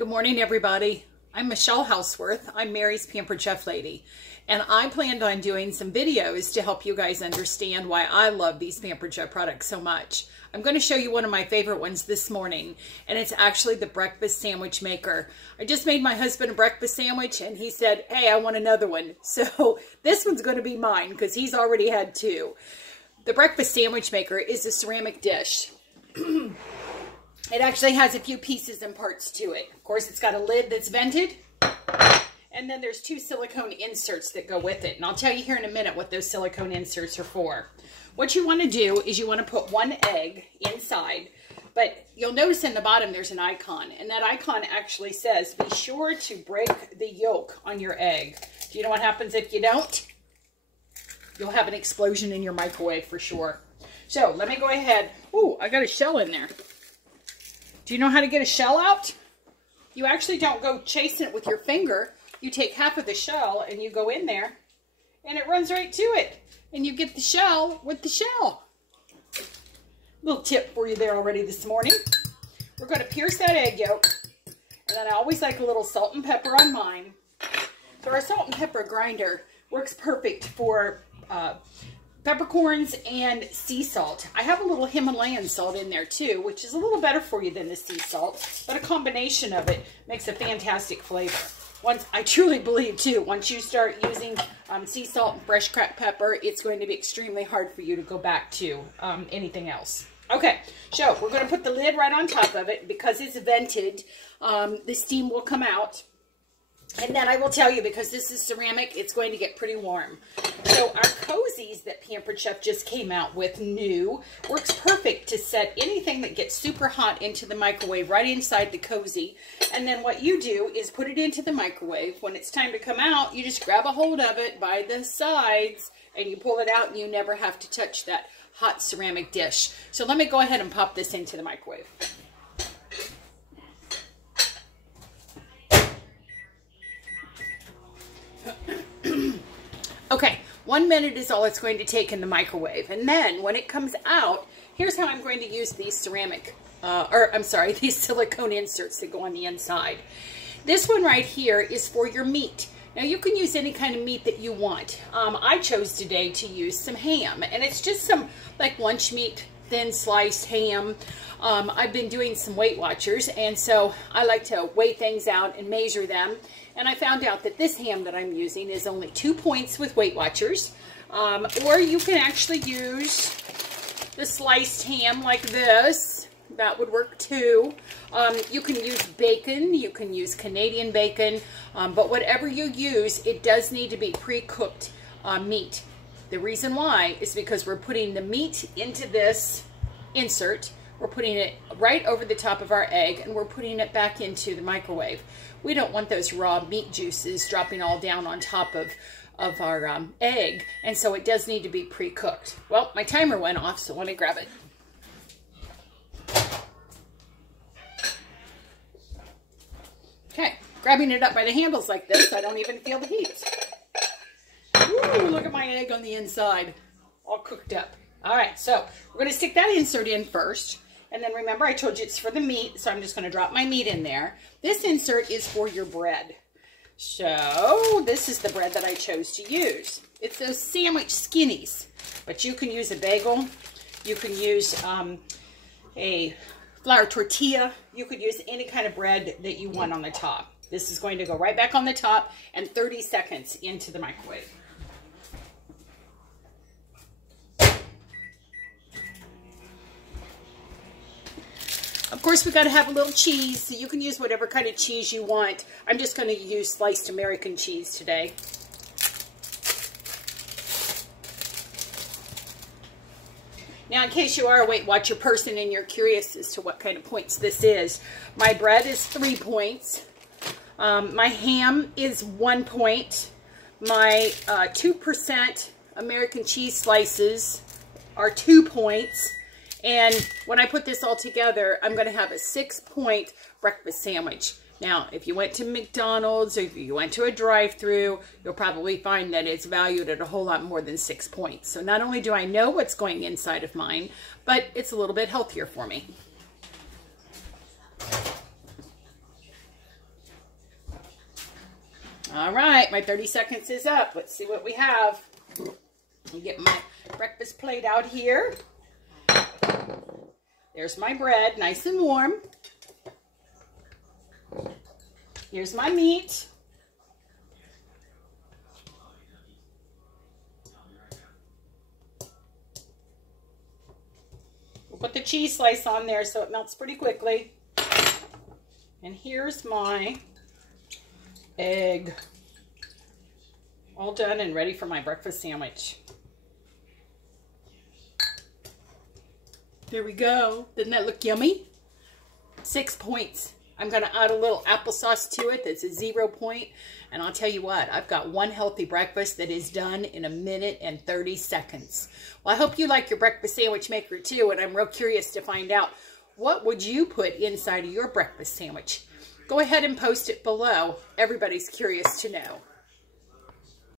Good morning, everybody. I'm Michelle Houseworth. I'm Mary's Pampered Chef Lady, and I planned on doing some videos to help you guys understand why I love these Pampered Chef products so much. I'm going to show you one of my favorite ones this morning, and it's actually the breakfast sandwich maker. I just made my husband a breakfast sandwich, and he said, hey, I want another one. So this one's going to be mine because he's already had two. The breakfast sandwich maker is a ceramic dish. It actually has a few pieces and parts to it. Of course, it's got a lid that's vented, and then there's two silicone inserts that go with it. And I'll tell you here in a minute what those silicone inserts are for. What you want to do is you want to put one egg inside, but you'll notice in the bottom there's an icon, and that icon actually says, be sure to break the yolk on your egg. Do you know what happens if you don't? You'll have an explosion in your microwave for sure. So let me go ahead. Ooh, I got a shell in there. Do you know how to get a shell out? You actually don't go chasing it with your finger. You take half of the shell and you go in there and it runs right to it. And you get the shell with the shell. Little tip for you there already this morning. We're going to pierce that egg yolk. And then I always like a little salt and pepper on mine. So our salt and pepper grinder works perfect for peppercorns and sea salt. I have a little Himalayan salt in there too, which is a little better for you than the sea salt, but a combination of it makes a fantastic flavor. I truly believe too, once you start using sea salt and fresh cracked pepper, it's going to be extremely hard for you to go back to anything else. Okay, so we're going to put the lid right on top of it. Because it's vented, the steam will come out. And then I will tell you, because this is ceramic, it's going to get pretty warm. So our cozies that Pampered Chef just came out with new works perfect to set anything that gets super hot into the microwave right inside the cozy. And then what you do is put it into the microwave. When it's time to come out, you just grab a hold of it by the sides and you pull it out, and you never have to touch that hot ceramic dish. So let me go ahead and pop this into the microwave. Okay, 1 minute is all it's going to take in the microwave. And then when it comes out, here's how I'm going to use these these silicone inserts that go on the inside. This one right here is for your meat. Now you can use any kind of meat that you want. I chose today to use some ham, and it's just some like lunch meat, thin sliced ham. I've been doing some Weight Watchers, and so I like to weigh things out and measure them. And I found out that this ham that I'm using is only 2 points with Weight Watchers. Or you can actually use the sliced ham like this. That would work too. You can use bacon. You can use Canadian bacon. But whatever you use, it does need to be pre-cooked meat. The reason why is because we're putting the meat into this insert. We're putting it right over the top of our egg, and we're putting it back into the microwave. We don't want those raw meat juices dropping all down on top of our egg, and so it does need to be pre-cooked. Well, my timer went off, so let me grab it. Okay, grabbing it up by the handles like this, I don't even feel the heat. Ooh, look at my egg on the inside, all cooked up. All right, so we're going to stick that insert in first. And then remember, I told you it's for the meat, so I'm just going to drop my meat in there. This insert is for your bread. So this is the bread that I chose to use. It's those sandwich skinnies, but you can use a bagel. You can use a flour tortilla. You could use any kind of bread that you want on the top. This is going to go right back on the top and 30 seconds into the microwave. Of course, we got to have a little cheese, so you can use whatever kind of cheese you want. I'm just going to use sliced American cheese today. Now, in case you are a Weight Watcher person and you're curious as to what kind of points this is, my bread is 3 points. My ham is 1 point. My 2% American cheese slices are 2 points. And when I put this all together, I'm going to have a 6-point breakfast sandwich. Now, if you went to McDonald's or if you went to a drive-thru, you'll probably find that it's valued at a whole lot more than 6 points. So not only do I know what's going inside of mine, but it's a little bit healthier for me. All right, my 30 seconds is up. Let's see what we have. Let me get my breakfast plate out here. There's my bread, nice and warm. Here's my meat. We'll put the cheese slice on there so it melts pretty quickly. And here's my egg. All done and ready for my breakfast sandwich. There we go. Doesn't that look yummy? 6 points. I'm going to add a little applesauce to it. That's a 0 point. And I'll tell you what, I've got one healthy breakfast that is done in 1 minute and 30 seconds. Well, I hope you like your breakfast sandwich maker too. And I'm real curious to find out, what would you put inside of your breakfast sandwich? Go ahead and post it below. Everybody's curious to know.